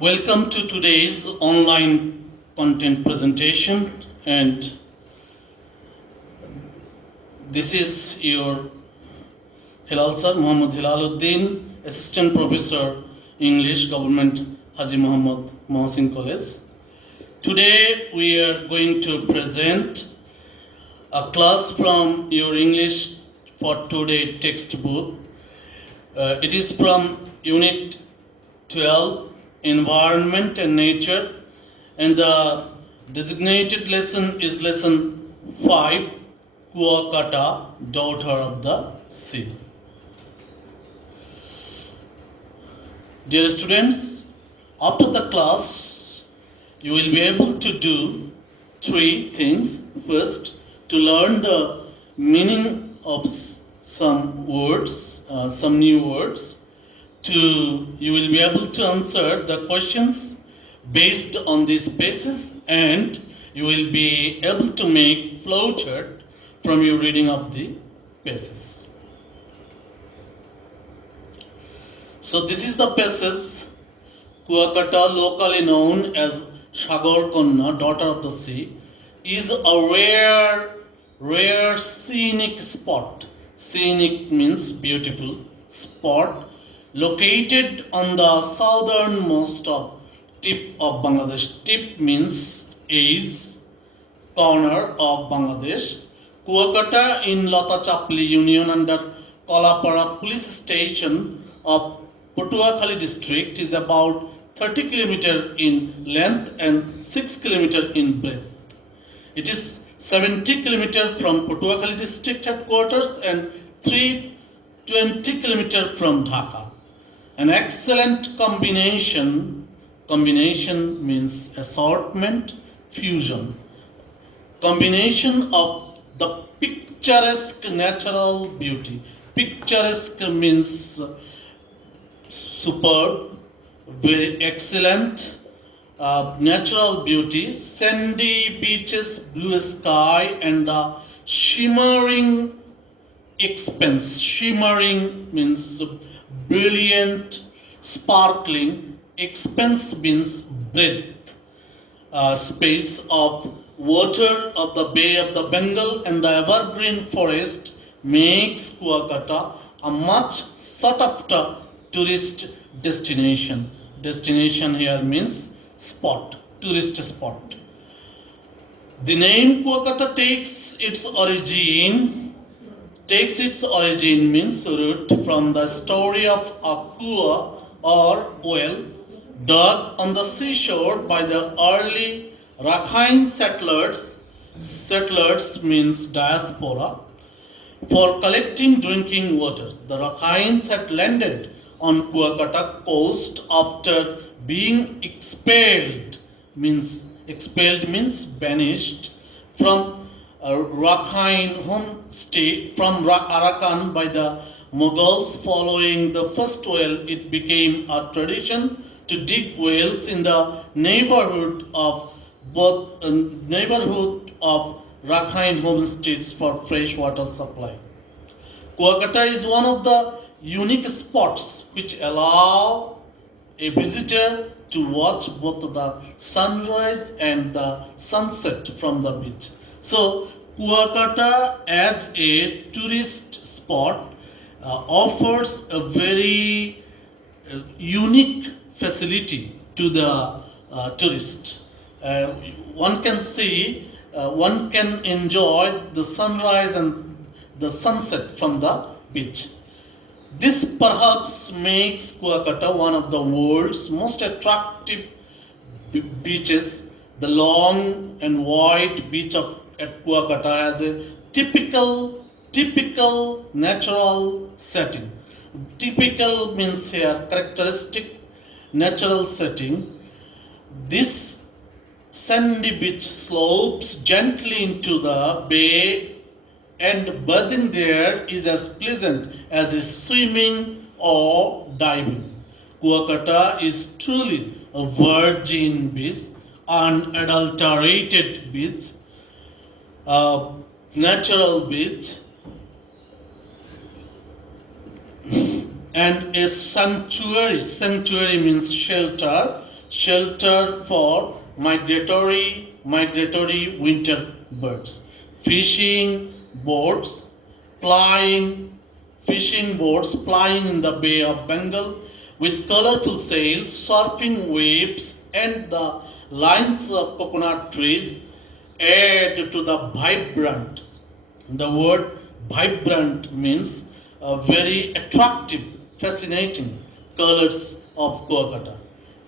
Welcome to today's online content presentation, and this is your Hilal sir, Muhammad Hilaluddin, Assistant Professor, English, Government Haji Muhammad Mohsin College. Today we are going to present a class from your English for Today textbook. It is from Unit 12, Environment and Nature, and the designated lesson is lesson 5, Kuakata, Daughter of the Sea. Dear students, after the class, you will be able to do three things. First, to learn the meaning of some words, some new words. Two, you will be able to answer the questions based on this basis, and you will be able to make flowchart from your reading of the passage. So this is the passage. Kuakata, locally known as Sagar Konna, daughter of the sea, is a rare scenic spot. Scenic means beautiful spot located on the southernmost tip of Bangladesh. Tip means edge, corner of Bangladesh. Kuakata in Lata Chapli Union under Kolapara Police Station of Patuakhali district is about 30 km in length and 6 km in breadth. It is 70 km from Patuakhali district headquarters and 320 km from Dhaka. An excellent combination means assortment, fusion. Combination of the picturesque natural beauty. Picturesque means superb, very excellent, natural beauty, sandy beaches, blue sky, and the shimmering expanse. Shimmering means brilliant, sparkling. Expanse means breadth, space of water of the Bay of the Bengal and the evergreen forest makes Kuakata a much sought after tourist destination. Destination here means spot, tourist spot. The name Kuakata takes its origin means root from the story of a kua or well dug on the seashore by the early Rakhine settlers. Settlers means diaspora, for collecting drinking water. The Rakhines had landed on Kuakata coast after being expelled means banished from Rakhine home state from Arakan by the Mughals. Following the first well, it became a tradition to dig wells in the neighborhood of Rakhine homesteads for fresh water supply. Kuakata is one of the unique spots which allow a visitor to watch both the sunrise and the sunset from the beach. So, Kuakata as a tourist spot offers a very unique facility to the tourist. One can enjoy the sunrise and the sunset from the beach. This perhaps makes Kuakata one of the world's most attractive beaches. The long and wide beach at Kuakata has a typical natural setting. Typical means here characteristic natural setting. This sandy beach slopes gently into the bay, and bathing there is as pleasant as swimming or diving. Kuakata is truly a virgin beach, unadulterated beach, a natural beach, and a sanctuary. Sanctuary means shelter. shelter for migratory winter birds. Fishing boats plying fishing boats plying in the Bay of Bengal with colorful sails, surfing waves, and the lines of coconut trees add to the vibrant. The word vibrant means very attractive, fascinating colors of Kuakata.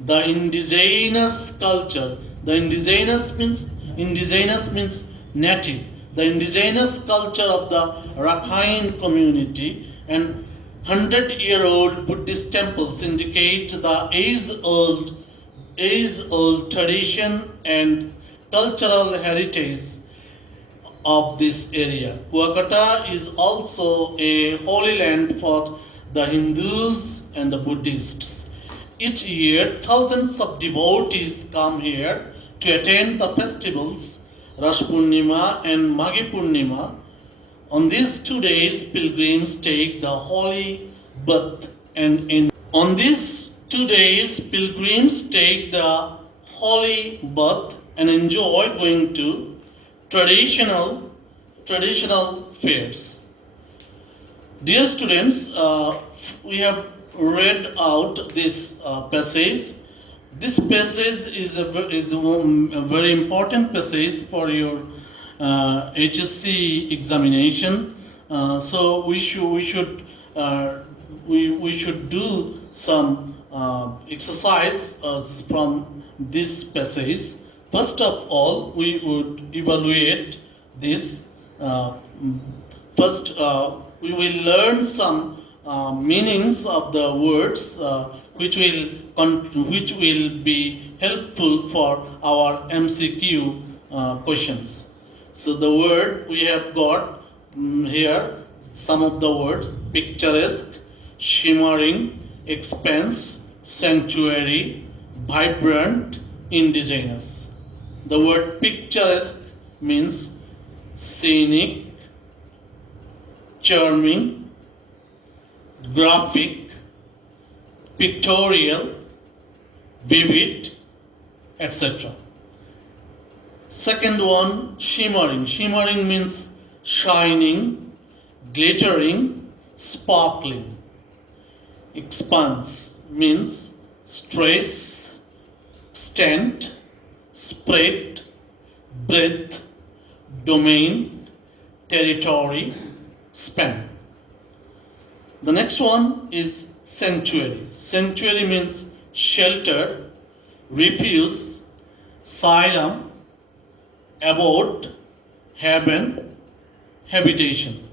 The indigenous means native. The indigenous culture of the Rakhine community and 100-year-old Buddhist temples indicate the age-old tradition and cultural heritage of this area. Kuakata is also a holy land for the Hindus and the Buddhists. Each year, thousands of devotees come here to attend the festivals Rash Purnima and Maghi Purnima. On these 2 days, pilgrims take the holy bath and in on these 2 days, pilgrims take the holy bath and enjoy going to traditional fairs. Dear students, we have read out this passage. This passage is a very important passage for your HSC examination. So we should do some exercise from this passage. First of all, we would evaluate this. First, we will learn some meanings of the words which will be helpful for our MCQ questions. So the word we have got here, some of the words: picturesque, shimmering, expanse, sanctuary, vibrant, indigenous. The word picturesque means scenic, charming, graphic, pictorial, vivid, etc. Second one, shimmering. Shimmering means shining, glittering, sparkling. Expanse means stress, extent, spread, breadth, domain, territory, span. The next one is sanctuary. Sanctuary means shelter, refuge, asylum, abode, haven, habitation.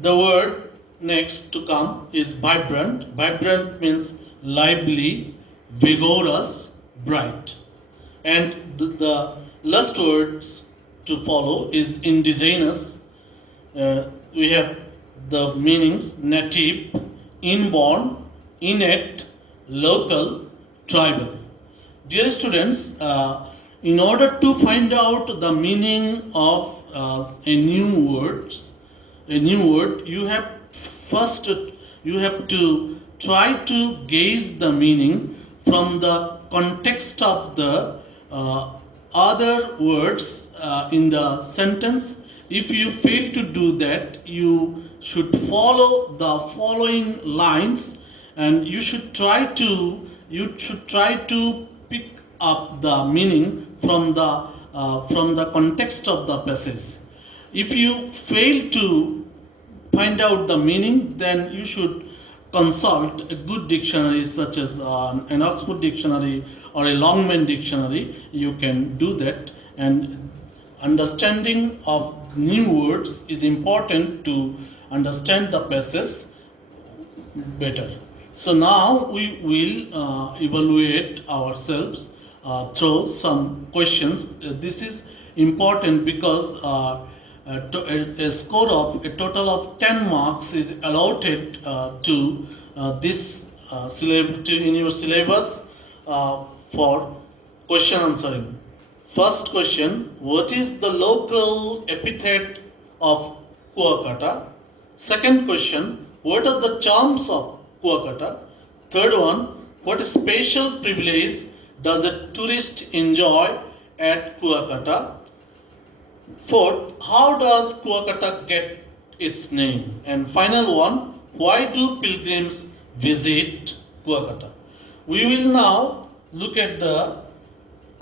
The word next to come is vibrant. Vibrant means lively, vigorous, bright. And the last words to follow is indigenous. We have the meanings: native, inborn, innate, local, tribal. Dear students, in order to find out the meaning of a new word, you have to try to gauge the meaning from the context of the other words in the sentence. If you fail to do that, you should follow the following lines, and you should try to pick up the meaning from the context of the passage. If you fail to find out the meaning, then you should consult a good dictionary such as an Oxford dictionary or a Longman dictionary. You can do that, and understanding of new words is important to understand the passage better. So now we will evaluate ourselves through some questions. This is important because a score of a total of 10 marks is allotted to this in your syllabus for question answering. First question: what is the local epithet of Kuakata? Second question: what are the charms of Kuakata? Third one: what special privilege does a tourist enjoy at Kuakata? Fourth, how does Kuakata get its name? And final one, why do pilgrims visit Kuakata? We will now look at the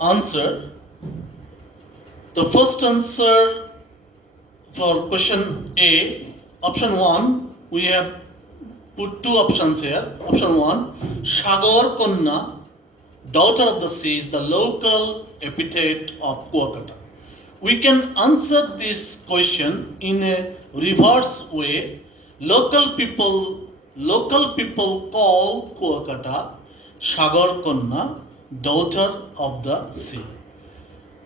answer. The first answer for question A, option 1, we have put two options here. Option 1, Sagar Konna, daughter of the sea, is the local epithet of Kuakata. We can answer this question in a reverse way. Local people call Kuakata Sagar Konna, daughter of the sea.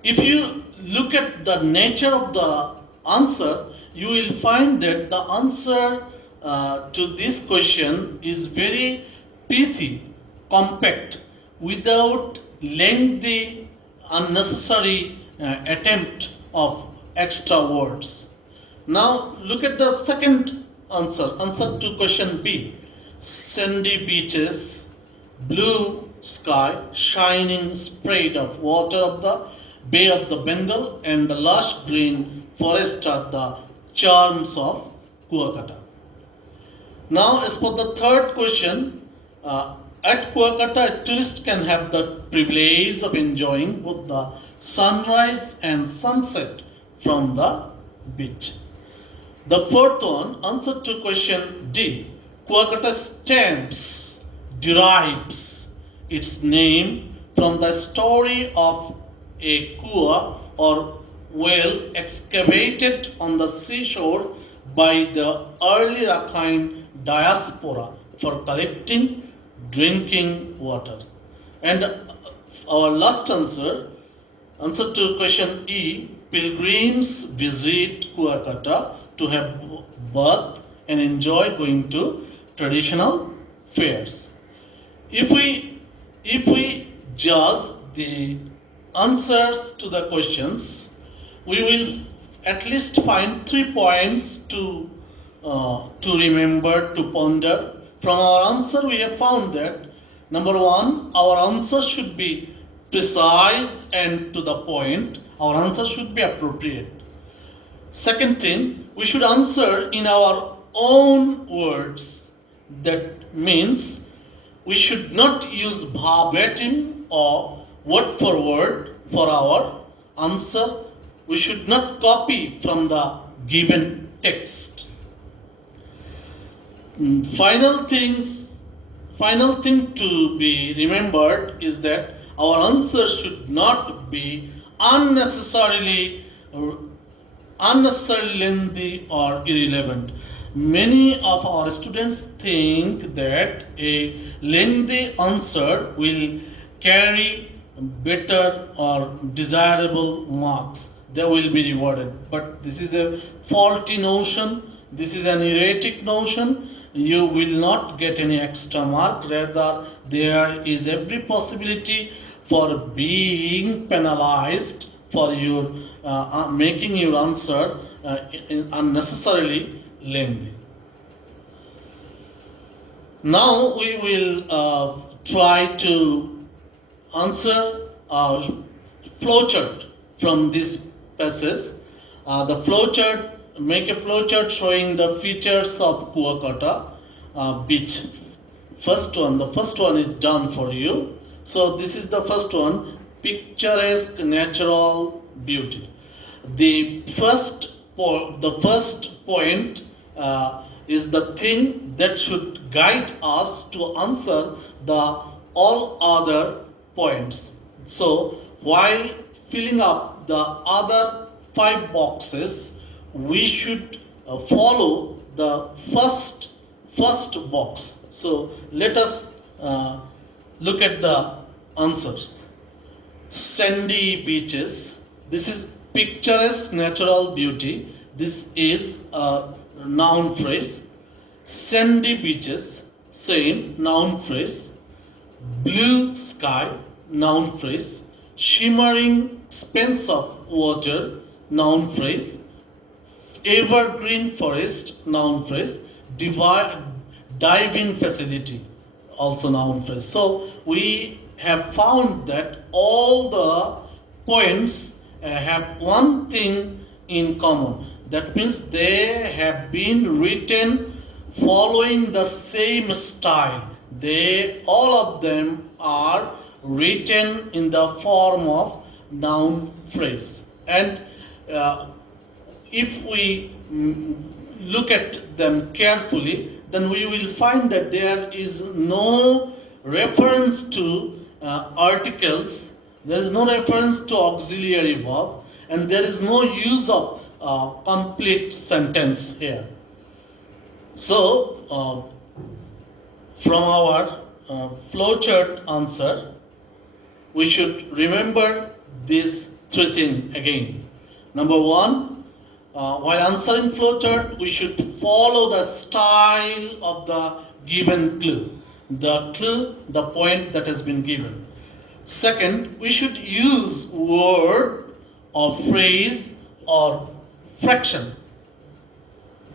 If you look at the nature of the answer, you will find that the answer to this question is very pithy, compact, without lengthy, unnecessary attempt of extra words. Now look at the second answer to question B. Sandy beaches, blue sky, shining spread of water of the Bay of the Bengal, and the lush green forest are the charms of Kuakata. Now, as for the third question, at Kuakata, a tourist can have the privilege of enjoying both the sunrise and sunset from the beach. The fourth one, answer to question D. Kuakata stamps derives its name from the story of a kua or well excavated on the seashore by the early Rakhine diaspora for collecting drinking water. And our last answer to question E, pilgrims visit Kuakata to have bath and enjoy going to traditional fairs. If we judge the answers to the questions, we will at least find 3 points to remember, to ponder. From our answer, we have found that number 1, our answer should be precise and to the point. Our answer should be appropriate. Second thing, we should answer in our own words. That means we should not use verbatim or word for word for our answer. We should not copy from the given text. Final thing to be remembered is that our answer should not be unnecessarily lengthy or irrelevant. Many of our students think that a lengthy answer will carry better or desirable marks. They will be rewarded. But this is a faulty notion. This is an erratic notion. You will not get any extra mark. Rather, there is every possibility for being penalized for your making your answer unnecessarily lengthy. Now we will try to answer flowchart from this passage. Make a flowchart showing the features of Kuakata beach. The first one is done for you. So this is the first one, picturesque natural beauty. The first point is the thing that should guide us to answer the all other points. So while filling up the other 5 boxes, we should follow the first box. So let us look at the answers. Sandy beaches. This is picturesque natural beauty. This is a noun phrase. Sandy beaches, same noun phrase. Blue sky, noun phrase. Shimmering expanse of water, noun phrase. Evergreen forest, noun phrase. Dive-in facility, also noun phrase. So we have found that all the points have one thing in common. That means they have been written following the same style. They all of them are written in the form of noun phrase. And if we look at them carefully, then we will find that there is no reference to articles, there is no reference to auxiliary verb, and there is no use of complete sentence here. So, from our flowchart answer, we should remember these three things again. Number one, while answering flowchart, we should follow the style of the given clue. The point that has been given. Second, we should use word or phrase or fraction.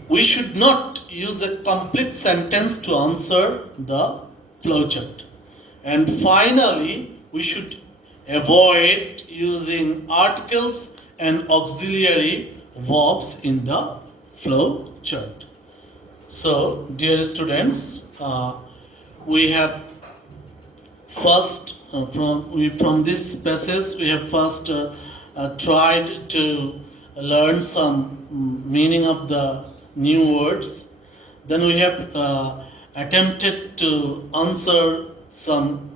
We should not use a complete sentence to answer the flowchart. And finally, we should avoid using articles and auxiliary verbs in the flowchart. So, dear students, we have first from this passage we have first tried to learn some meaning of the new words. Then we have attempted to answer some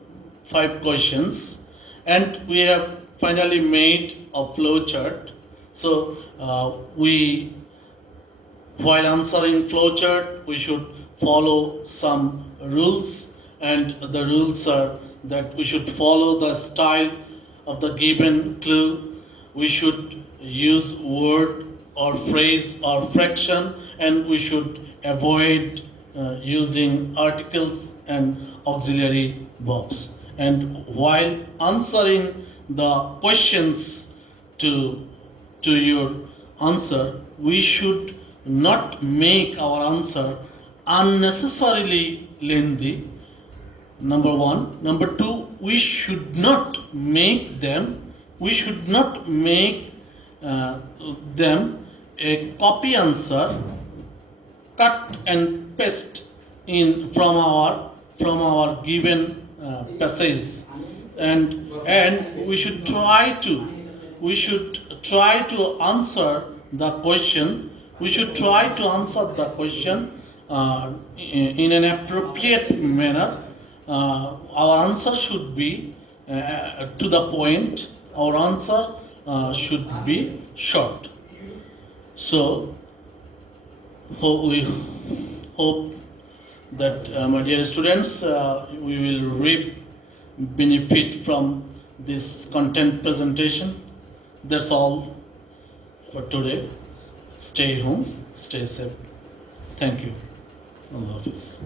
5 questions, and we have finally made a flow chart. So while answering flowchart, we should follow some rules, and the rules are that we should follow the style of the given clue, we should use word or phrase or fraction, and we should avoid using articles and auxiliary verbs. And while answering the questions to your answer, we should not make our answer unnecessarily lengthy. Number one. Number two, we should not make them them a copy answer, cut and paste in from our given passage, and we should try to answer the question. We should try to answer the question in an appropriate manner. Our answer should be to the point. Our answer should be short. So, we hope that, my dear students, we will reap benefit from this content presentation. That's all for today. Stay home, stay safe. Thank you. Allah Hafiz.